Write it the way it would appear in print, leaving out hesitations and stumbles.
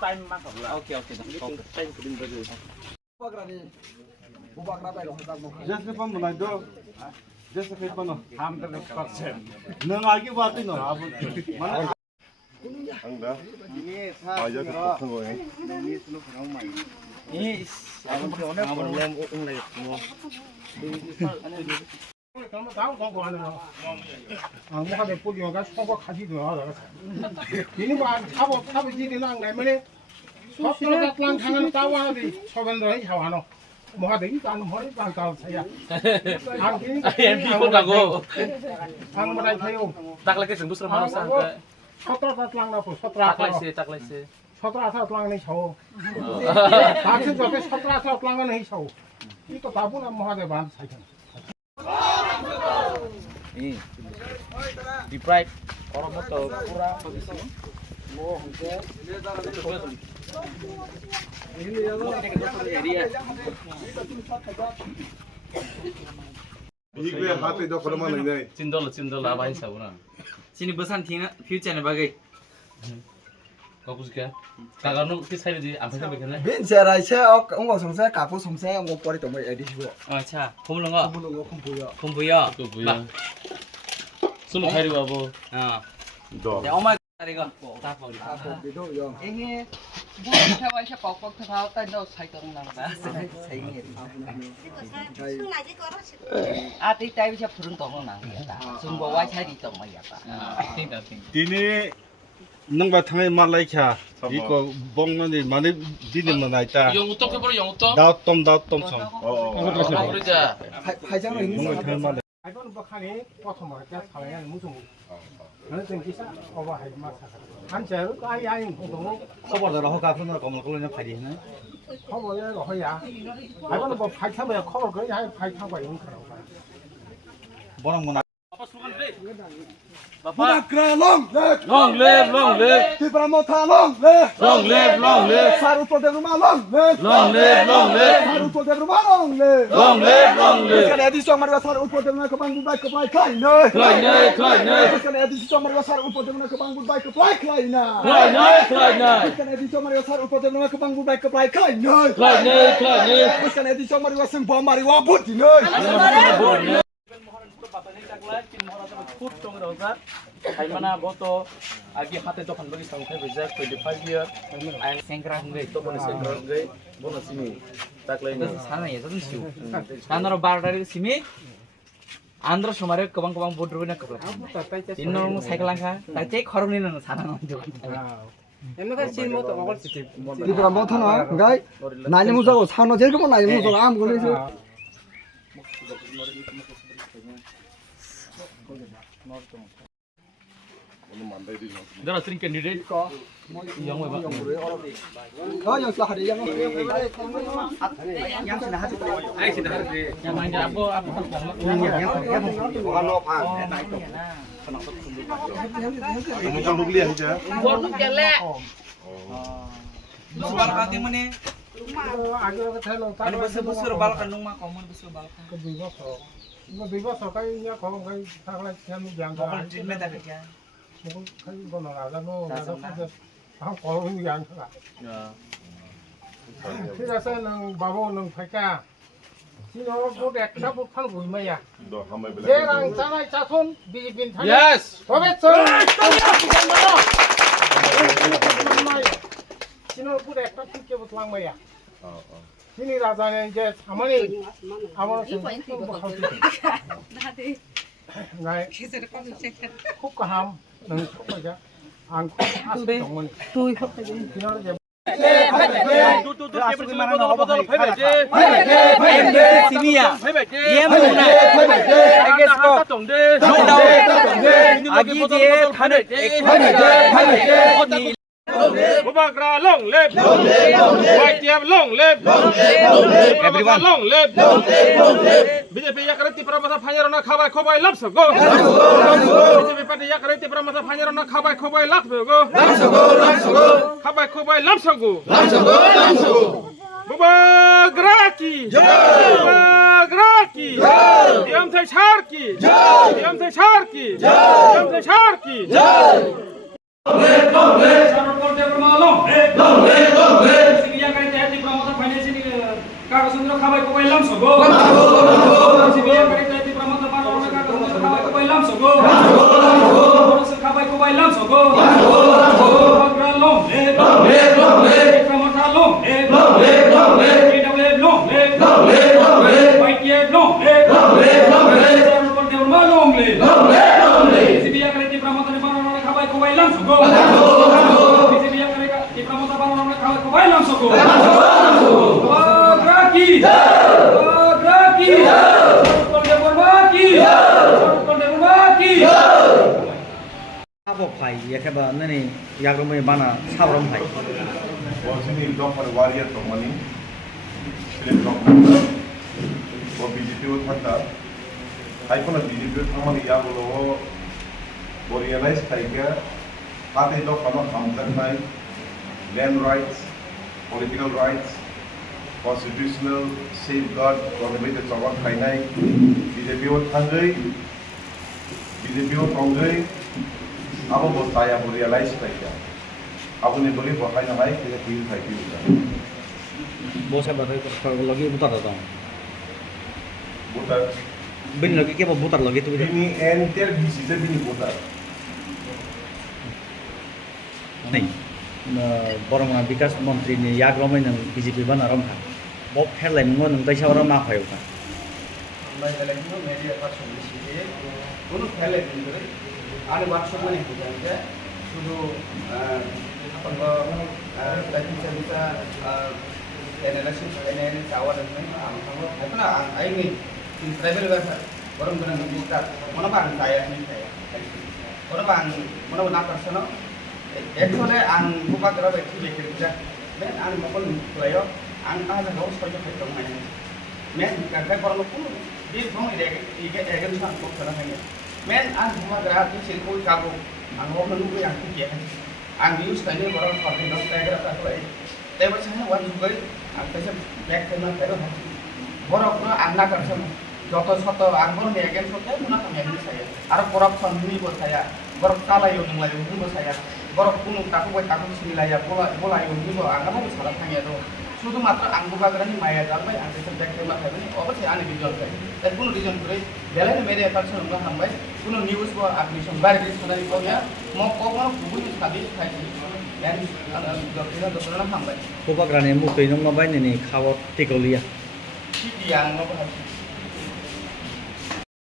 time mắc hoặc là ok time của mình bây giờ जैसे पन बनाई दो जैसे कहीं पनो 100% नंग आगे बात ही ना अब माने 한다. 아 여기 같은 거네. 이 aku onek ung lek mo 그러면 다음 광고 하는 거. 아, 뭐가 내 뿌리가 소가 가지도 나가. 이놈아 잡아 지리는 안 내면에 소스가 plan 하는 따와도 소변도 해 하와노. 뭐가 되기 안 머리 안 가서야. em đi con gà 안 뭐라 해요. tak lagi sừng bút sơ mau sang cái 소트라 plan 나고 tak 소트라. lại xe 소트라 plan이 쳐. 다시 저게 소트라 plan은 해 쳐. 이거 다분한 뭐가 돼 반 사이잖아. ini di pride orang motor kurang mau hongke 이거에 하트 더 그러면 이제 cindol apa yang sauna sini besan tinggal future bagai kau suka kalau nung kisah di apa sih begini bên xe này xe ông vào sông xe cả phố sông xe ông qua đi tụi mày đi chưa acha không lông à không được không vui à không vui à 또 뭐야? 술로 가리고 와보. à 너 để ông mai đây cơ ta vào đi đi đâu rồi 이게 뭐 태화에 뻑뻑 태화 딴도 사이동 나가 사이게 아디 따위셔 부른 거고 나가 중고 와이 차리 또 뭐야 tinggal 디니 능바 탕에 말라이캬 이거 먹는데 많이 디는 나이다. 영우 떡 해보라 영우 떡. 나톰 성. 아 그러자. 파이장은 있는 뭔가 거 잘 말래. 이거는 뭐 하니 보통 말자 사회는 무슨 어느 정도 기사 오버 하이 마사. 한 제로 아이 보통 커버더라 허가 그러나 검을 그냥 파리네 커버야 허야. 이거는 뭐 파이타면 커버 그냥 파이타고 이런 거라고. 뭐랑 뭐나 bapak 그래 롱 Long live. 디브라모타 롱 Long live. 사루토 데브마 롱 Long live. 사루토 데브마 롱 Long live. kan edi so marga sar upo demna ke bang budai ke plai klai ne Klai kan edi so marga sar upo demna ke bang budai ke plai klai na nei. kan edi so marga sar upo demna ke bang budai ke plai klai ne Klai nei. kan edi so marga sing bom mari wa but ne food trong đầu ra hay mana boto agi hati to kan bagi sampai bisa 25 year ang sengkrang ngai to kon sengkrang ngai bono sini tak lain sana ya tuh siu sana bar dari sini andro somare kebang boat rubina kebang inno cycle langka tak cek khorong ni nang sana nonjo 옛날에 실모 또 먹을 수 있지. 디브라모타 나 ngai 나니 무서워 사노 제일 거 나니 무서워 am 그래서 오늘 만나야지. There are three candidates. Yang apa? yang salah hari yang ai xin hỏi gì Yang nanya apa? 당장 녹리 하자. buat lu kelek Besar kati mana? 아기가 잘 놓다. Ano besar bal kanung mah common besar bal. 그 비버서. 이거 비버서 가이냐 거기 가이 사글라 지하는 양가. Kalau treatment ada ya. 뭐 가이 거 나가노 나서 근데 한 거기 양가. 그래서는 바보는 팔까. 지금 뭐 액자 못한 거이마야. 너 한번 해볼래? 얘랑 짜나 짜손 비빈 타네. Yes. 도배서. 지금 뭐 액자 풀게 못한 거야. 신이 라자는 이제 사모님 아무런 뭐 하지. 나의 코카함 능 코카자 안 코카스 동문 또 지나는 이제 Simia. Dia muna. Agi dia panet. Bubakra long live. White Tiam long live. Everyone long live. BJP yakarati pramasa phanyarona khabai khobai lapso go. BJP party yakarati pramasa phanyarona khabai khobai lapso go. Khabai khobai lapso go. Bubagraki. Bubagraki. Diam thai charki. Diam thai charki. Diam thai charki. Long live. Long live. খাবাই কোবাই লামসগো বিজেপি কারিতাতি প্রমোদ পারোনা কা খাবাই কোবাই লামসগো বরসে খাবাই কোবাই লামসগো বগরা লং লে প্রমোটা লং লে পিডব্লিউ লং লে YTF লং লে সরপর দেওয়া লং লে বিজেপি কারিতাতি প্রমোদ পারোনা খাবাই কোবাই লামসগো বিজেপি কারিতাতি প্রমোদ পারোনা খাবাই কোবাই লামসগো Sabok phai yakaba nani yagromai bana sabrom phai বলছিনি দফার ওয়ারিয়ার প্রমাণী সিলেট ব্লক ও বিজেপি ও থাকা হাইকোনা বিজেপি প্রমাণী ইয়া হলো বরিয়ালাইজ খাইকা হাতে দফানো হামজাকনাই land rights political rights constitutional safeguard gవర్নমেন্ট চবাক খাইনাই বিজেপি ও থাঙ্গৈ বিজেপি ও থঙ্গৈ আবো বস্তায়া বরিয়ালাইজ খাইকা আপনি বলি বহাই নামাই থেকে ফিল খাই feel bosa bathai lagi butar da votar bin lagi ke butar lagi tu bini enter decision bini votar nei borong bikas mantri ni yagromai nang BJP bana rom ha bob headline ngon nang taisa ora ma phayo ka আমরা election media person হিসেবে কোনো ফেলে দিন করে আর ওয়ার্কশপ মানে বুঝান যে শুধু আপনার tadi saya bisa analysis awal dan lain karena ini in travel kan orang benar bisa mana bang saya ini saya mana benar personal actually ang buka kerja itu bekerja men ang maupun player ang ada harus kerja kerja mana men kerja orang pun di rumah ini agen sana kok sana hanya men ang buka kerja itu silkul kabu ang orang nunggu yang tiga ang views tadi orang pakai dong kayak apa tuh tapi saya wan juga ang kasi back kena pero borok na ang nakarsan joto soto ang borok ni again soto muna kami ini saya ara corruption ini buat saya borok kala yung nilai ini buat saya borok pun taku nilai bola yung ini buat ang apa salah tanya itu শুধু মাত্র আং বুকা করে মায়া যাবে আং কিছু ব্যাক কেমা খাবে অবশ্যই আনি রিজন খাই তাই কোনো রিজন করে বেলায় মেরে পারছেন আমরা হামবাই কোনো নিউজ বা আপনি বাইরে কিছু শুনানি কমিয়া মক কখনো খুবই সাদি খাইছি এন্ড দক্ষিণা দক্ষিণা হামবাই bobagrane mu peinong mabai ni khawat tikolia কি দিয়াং নব